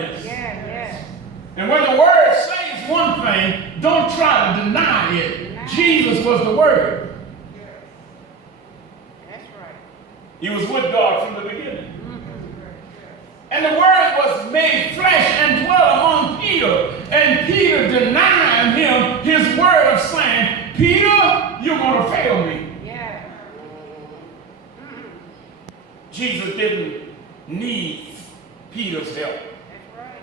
evidence. And when the word says one thing, don't try to deny it. Jesus was the word. That's right. He was with God from the beginning. And the word was made flesh and dwelt among Peter. And Peter denied him his word of saying, Peter, you're going to fail me. Yeah. Jesus didn't need Peter's help. That's right.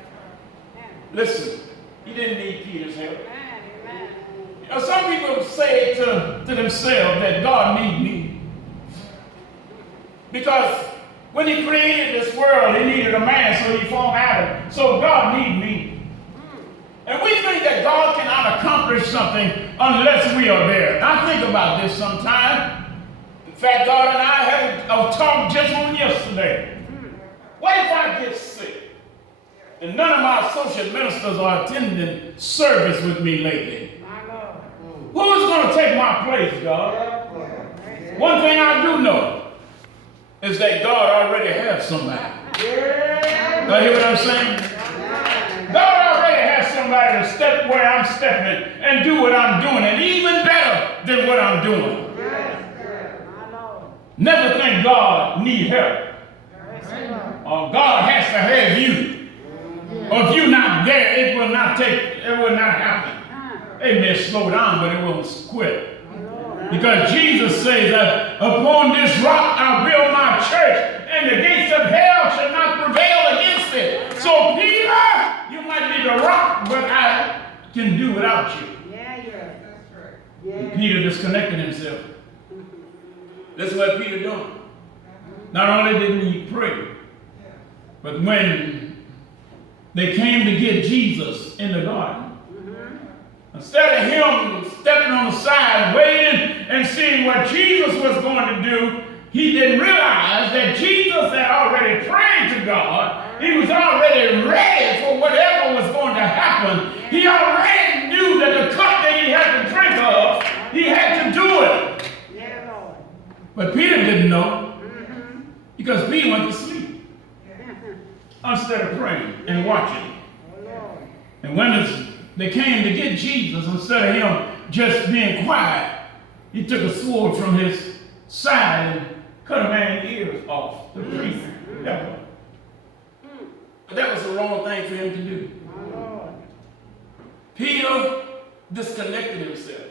Amen. Listen, he didn't need Peter's help. Amen. You know, some people say to themselves that God needs me. Because when he created this world, he needed a man, so he formed Adam. So God needs me. And we think that God cannot accomplish something unless we are there. I think about this sometimes. In fact, God and I had a talk just on yesterday. What if I get sick? And none of my associate ministers are attending service with me lately. My Lord. Who's going to take my place, God? One thing I do know is that God already has somebody. Now hear what I'm saying? God already has somebody to step where I'm stepping and do what I'm doing, and even better than what I'm doing. My Lord. Never think God need help. Or God has to have you. Or if you're not there, it will not happen. It may slow down, but it won't quit. Because Jesus says that upon this rock I'll build my church, and the gates of hell shall not prevail against it. So Peter, you might be the rock, but I can do without you. And Peter disconnected himself. That's what Peter did. Not only didn't he pray, but when they came to get Jesus in the garden, instead of him stepping on the side, waiting and seeing what Jesus was going to do, he didn't realize that Jesus had already prayed to God. He was already ready for whatever was going to happen. He already knew that the cup that he had to drink of, he had to do it. But Peter didn't know, because Peter went to sleep instead of praying and watching. And when they came to get Jesus, instead of him just being quiet, he took a sword from his side and cut a man's ears off. The priest. But that was the wrong thing for him to do. Peter disconnected himself.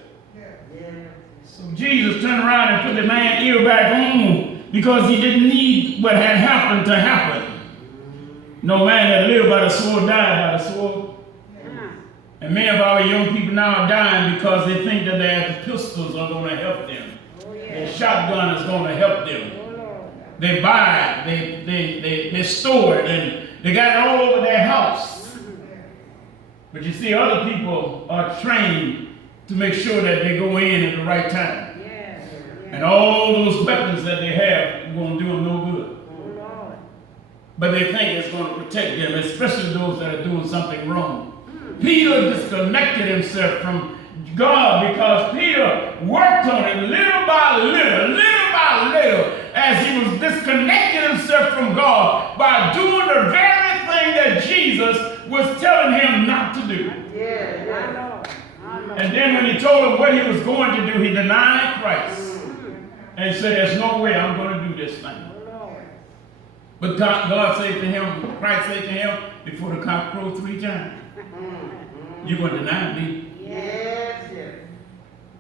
So Jesus turned around and put the man's ear back on because he didn't need what had happened to happen. No man that lived by the sword died by the sword. And many of our young people now are dying because they think that their pistols are going to help them. Their shotgun is going to help them. They buy it, they store it, and they got it all over their house. But you see, other people are trained to make sure that they go in at the right time. And all those weapons that they have are going to do them no good. But they think it's going to protect them, especially those that are doing something wrong. Peter disconnected himself from God because Peter worked on it little by little, as he was disconnecting himself from God by doing the very thing that Jesus was telling him not to do. And then when he told him what he was going to do, he denied Christ and said, there's no way I'm going to do this thing. But God said to him, Christ said to him, before the cock crowed 3 times, you're going to deny me.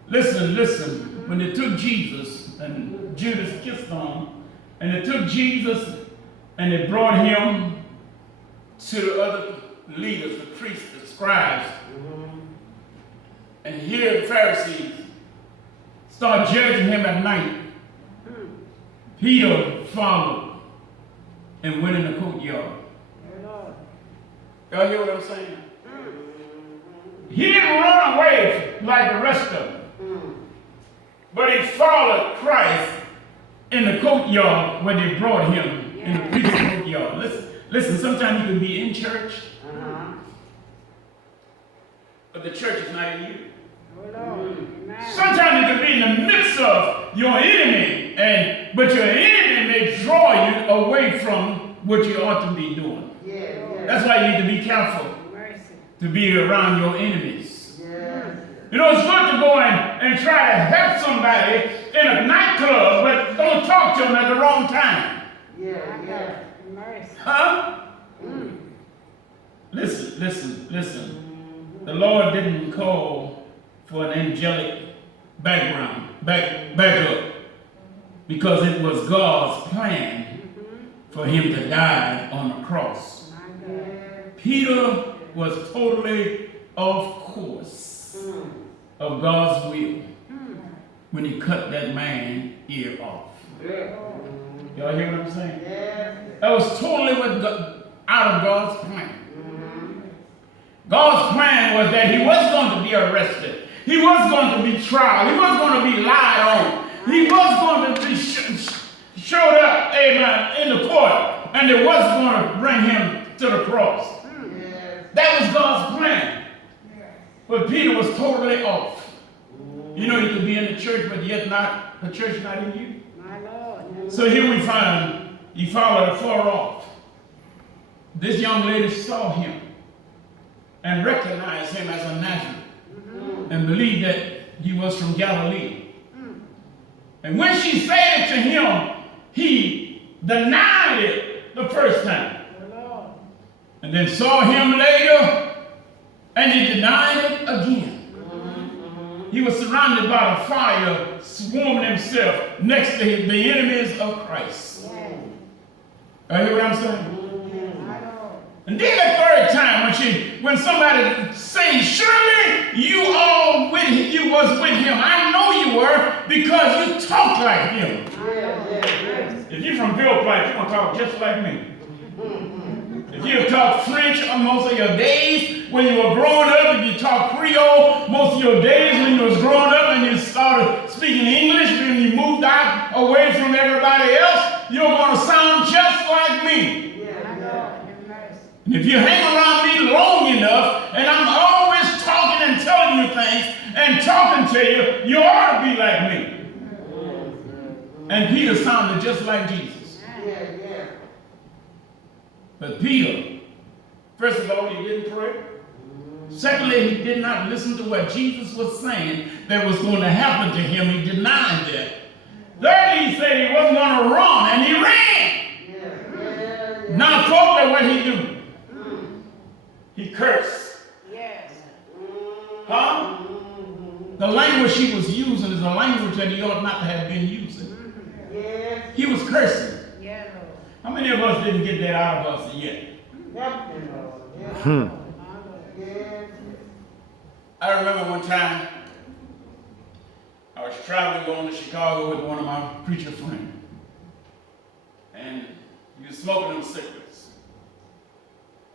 Listen. When they took Jesus, and Judas kissed on him, and they took Jesus and they brought him to the other leaders, the priests, the scribes. And here the Pharisees start judging him at night. Peter followed and went in the courtyard. Y'all hear what I'm saying? He didn't run away like the rest of them. But he followed Christ in the courtyard where they brought him, in the priest's courtyard. Listen, sometimes you can be in church, but the church is not in you. Sometimes you can be in the midst of your enemy, but your enemy may draw you away from what you ought to be doing. That's why you need to be careful Mercy. to be around your enemies. Yes. You know, it's good to go and try to help somebody in a nightclub, but don't talk to them at the wrong time. Yeah, My yeah. God. Mercy. Huh? Listen. The Lord didn't call for an angelic background, backup, because it was God's plan for him to die on the cross. My God. Peter was totally off course of God's will when he cut that man's ear off. Y'all hear what I'm saying? Yes. That was totally out of God's plan. God's plan was that he was going to be arrested. He was going to be tried. He was going to be lied on. He was going to be showed up, amen, in the court. And it was going to bring him to the cross. Yes. That was God's plan. But Peter was totally off. You know, you can be in the church, but yet not the church not in you. My Lord. So here we find he followed afar off. This young lady saw him and recognized him as a Nazarene and believed that he was from Galilee. And when she said it to him, he denied it the first time. My Lord. And then saw him later, and he denied it again. He was surrounded by the fire, swarming himself next to the enemies of Christ. Yes. You hear what I'm saying? My Lord. And then the third time, when somebody says, "Surely you was with him. I know you were because you talk like him." If you're from Bill Platt, you're going to talk just like me. If you talk French most of your days when you were growing up, if you talk Creole most of your days when you was growing up and you started speaking English, when you moved out away from everybody else, you're going to sound just like me. My Lord. Have mercy. And if you hang around me long enough, and I'm always talking and telling you things and talking to you, you ought to be like me. And Peter sounded just like Jesus. But Peter, first of all, he didn't pray. Secondly, he did not listen to what Jesus was saying that was going to happen to him. He denied that. Thirdly, he said he wasn't going to run, and he ran. Now, folks, what he do? He cursed. Yes. Huh? The language he was using is a language that he ought not to have been using. He was cursing. Yeah, Lord. How many of us didn't get that out of us yet? My Lord. I remember one time I was traveling going to Chicago with one of my preacher friends. And he was smoking them cigarettes.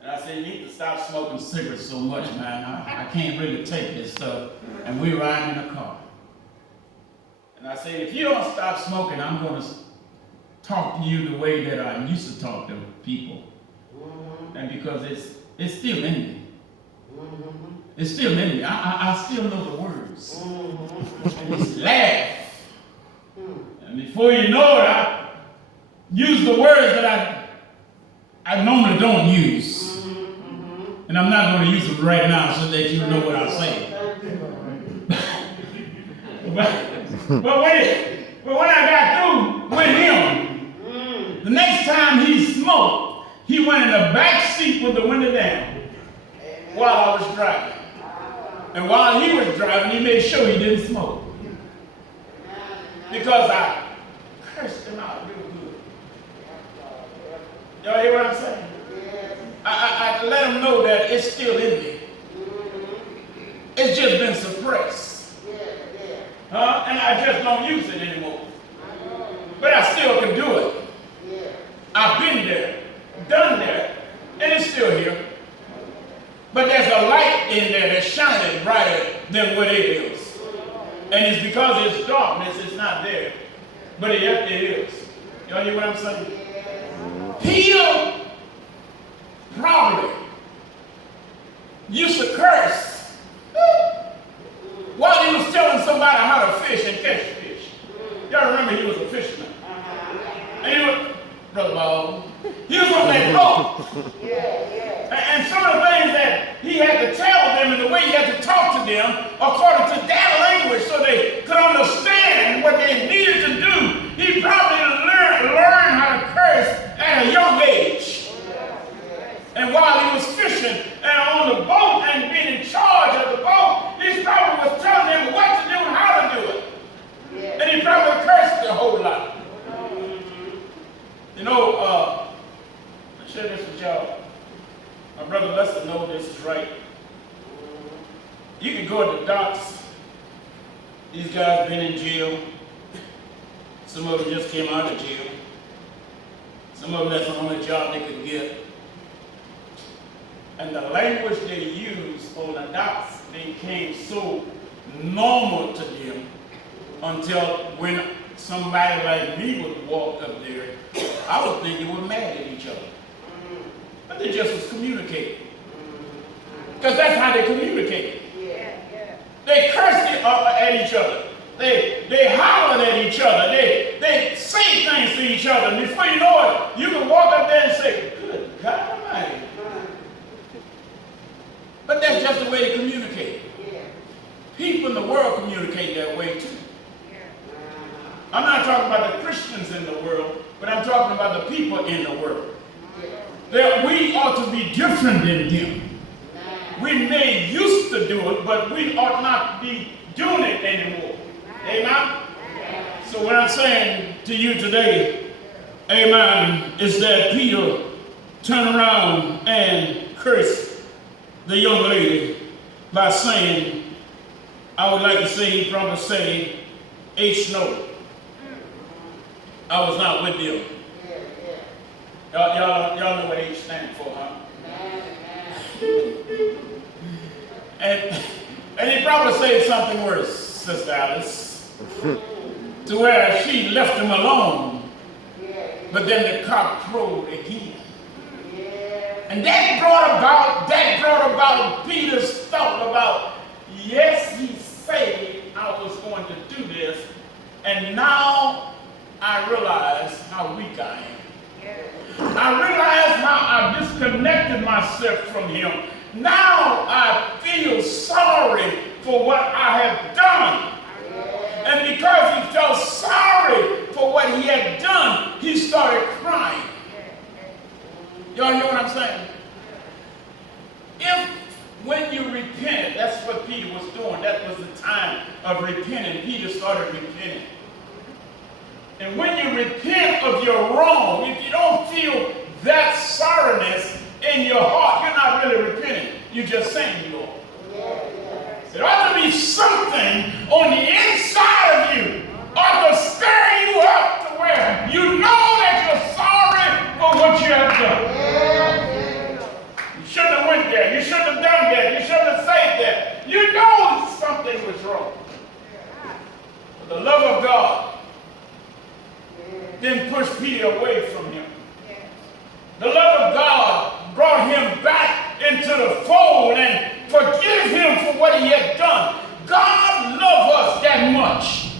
And I said, "You need to stop smoking cigarettes so much, man. I can't really take this stuff." And we were riding in a car. And I said, "If you don't stop smoking, I'm going to talk to you the way that I used to talk to people." And because it's still in me. It's still in me. I still know the words. And it's laugh. And before you know it, I use the words that I normally don't use. And I'm not going to use them right now so that you know what I'm saying. but when I got through with him, the next time he smoked, he went in the back seat with the window down while I was driving. And while he was driving, he made sure he didn't smoke. Because I cursed him out real good. Y'all hear what I'm saying? I let him know that it's still in me. It's just been suppressed. And I just don't use it anymore. But I still can do it. I've been there, done that, and it's still here. But there's a light in there that's shining brighter than what it is. And it's because it's darkness, it's not there. But it is. Y'all hear what I'm saying? Peter probably used to curse while he was telling somebody how to fish and catch fish. Y'all remember he was a fisherman. And he was, Brother Bob, he was on that boat. he had to tell them in the way he had to talk to them according to their language so they could understand what they needed to do. He probably learned how to curse at a young age. And while he was fishing and on the boat and being in charge of the boat, he probably was telling them what to do and how to do it. And he probably cursed a whole lot. You know, I'll share this with y'all. My brother Lester knows this is right. You can go to the docks. These guys been in jail. Some of them just came out of jail. Some of them that's the only job they could get. And the language they use on the docks became so normal to them until when somebody like me would walk up there, I would think they were mad at each other. But they just was communicating. Because that's how they communicated. They cursed at each other. They hollered at each other. They say things to each other. And before you know it, you can walk up there and say, good God Almighty. But that's just the way they communicate. People in the world communicate that way too. I'm not talking about the Christians in the world, but I'm talking about the people in the world. That we ought to be different than them. We may used to do it, but we ought not be doing it anymore. Amen? So what I'm saying to you today, amen, is that Peter turned around and cursed the young lady by saying, I would like to say, he probably say, H no. I was not with them. Y'all know what H stands for, huh? And he probably said something worse, Sister Alice, to where she left him alone. But then the cock crowed again. And that brought about Peter's thought about, yes, he said I was going to do this, and now I realize how weak I am. I realize how I disconnected myself from him. Now I feel sorry for what I have done. And because he felt sorry for what he had done, he started crying. Y'all hear what I'm saying? If when you repent, that's what Peter was doing. That was the time of repenting. Peter started repenting. And when you repent of your wrong, if you don't feel that sorrowness in your heart, you're not really repenting. You're just saying you are. There ought to be something on the inside of you ought to stir you up to where you know that you're sorry for what you have done. You shouldn't have went there. You shouldn't have done that. You shouldn't have said that. You know something was wrong. But the love of God didn't push Peter away from him. The love of God brought him back into the fold and forgive him for what he had done. God loves us that much.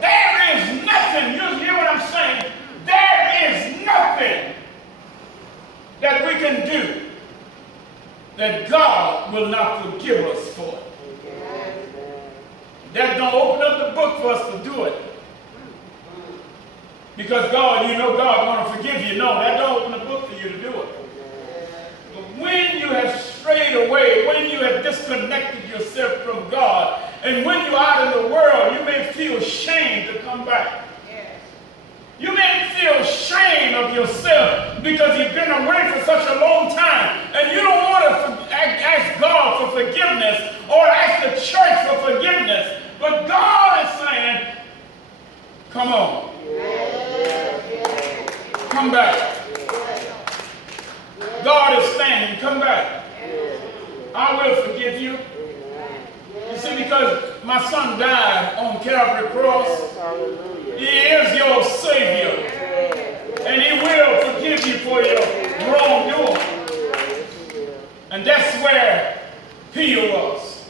There is nothing, you hear what I'm saying? There is nothing that we can do that God will not forgive us for. That don't open up the book for us to do it. Because God, you know God want to forgive you. No, that don't open the book for you to do it. But when you have strayed away, when you have disconnected yourself from God, and when you're out in the world, you may feel shame to come back. You may feel shame of yourself because you've been away for such a long time, and you don't want to ask God for forgiveness or ask the church for forgiveness. But God is saying, come on. Come back. God is standing. Come back. I will forgive you. You see, because my son died on Calvary Cross, he is your Savior. And he will forgive you for your wrongdoing. And that's where Peter was.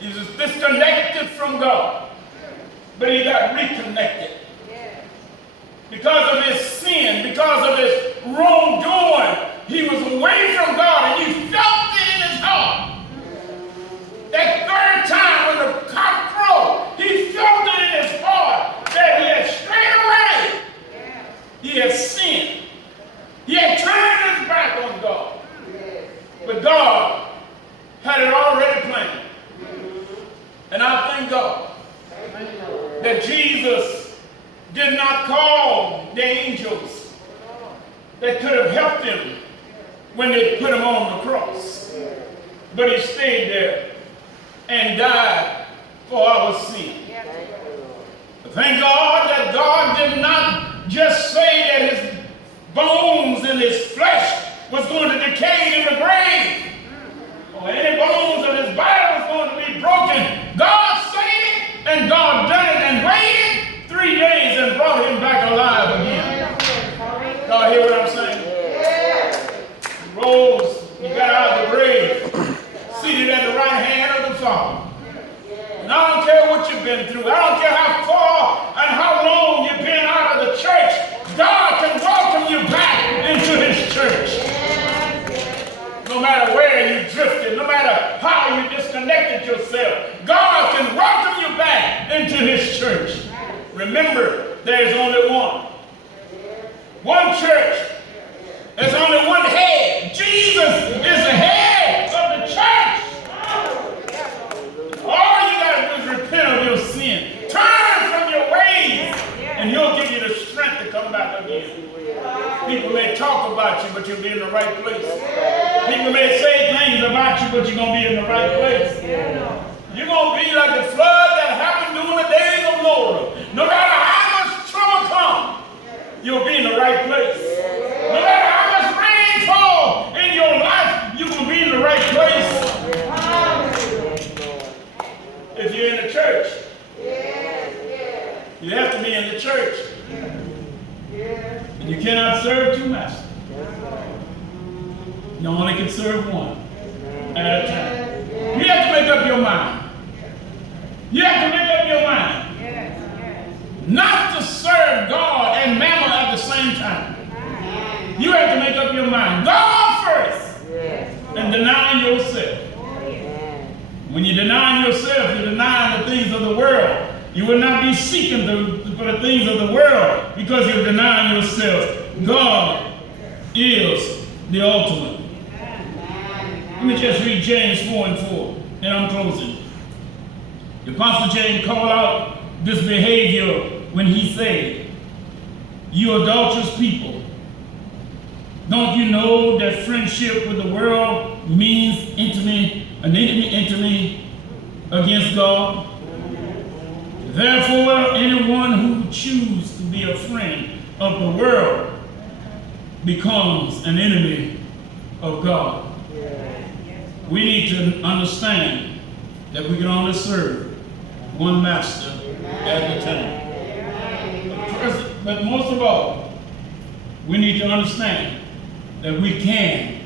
He was disconnected from God. But he got reconnected. Because of his sin, because of his wrongdoing, he was away from God, and he But God had it already planned. And I thank God that Jesus did not call the angels that could have helped him when they put him on the cross. But he stayed there and died for our sin. Thank God that God did not just say that his bones and his flesh was going to decay in the grave, or any bones of his body was going to be broken. God saved it, and God done it and waited 3 days and brought him back alive again. Y'all hear what I'm saying? He rose, he got out of the grave, seated at the right hand of the Father. And I don't care what you've been through. I don't care how far and how long you've been out of the church. God can welcome you back into his church. No matter where you drifted, no matter how you disconnected yourself, God can welcome you back into his church. Remember, there's only one. One church. There's only one head. Jesus is the head of the church. All you got to do is repent of your sin. Turn from your ways, and he'll give you the strength to come back again. People may talk about you, but you'll be in the right place. People may say things about you, but you're going to be in the right place. You're going to be like the flood that happened during the days of Noah. No matter how much trouble comes, you'll be in the right place. No matter how much rain falls in your life, you're going to be in the right place. If you're in the church, you have to be in the church. And you cannot serve two masters. You only can serve one at a time. You have to make up your mind. You have to make up your mind. Not to serve God and mammon at the same time. You have to make up your mind. God first. And deny yourself. When you deny yourself, you deny the things of the world. You will not be seeking for the things of the world because you're denying yourself. God is the ultimate. Let me just read James 4:4, and I'm closing. The Apostle James called out this behavior when he said, "You adulterous people, don't you know that friendship with the world means an enemy against God? Therefore, anyone who chooses to be a friend of the world becomes an enemy of God." We need to understand that we can only serve one master at a time. But most of all, we need to understand that we can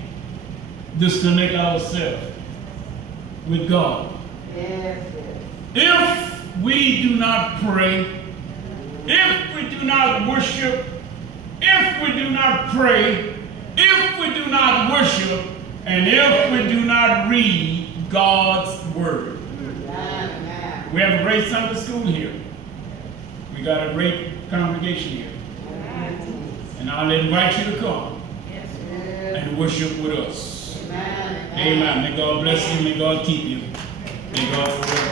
disconnect ourselves with God. If we do not pray, if we do not worship, if we do not pray, if we do not worship, and if we do not read God's word. We have a great Sunday school here. We got a great congregation here. And I'll invite you to come and worship with us. Amen. May God bless you. May God keep you. May God forever.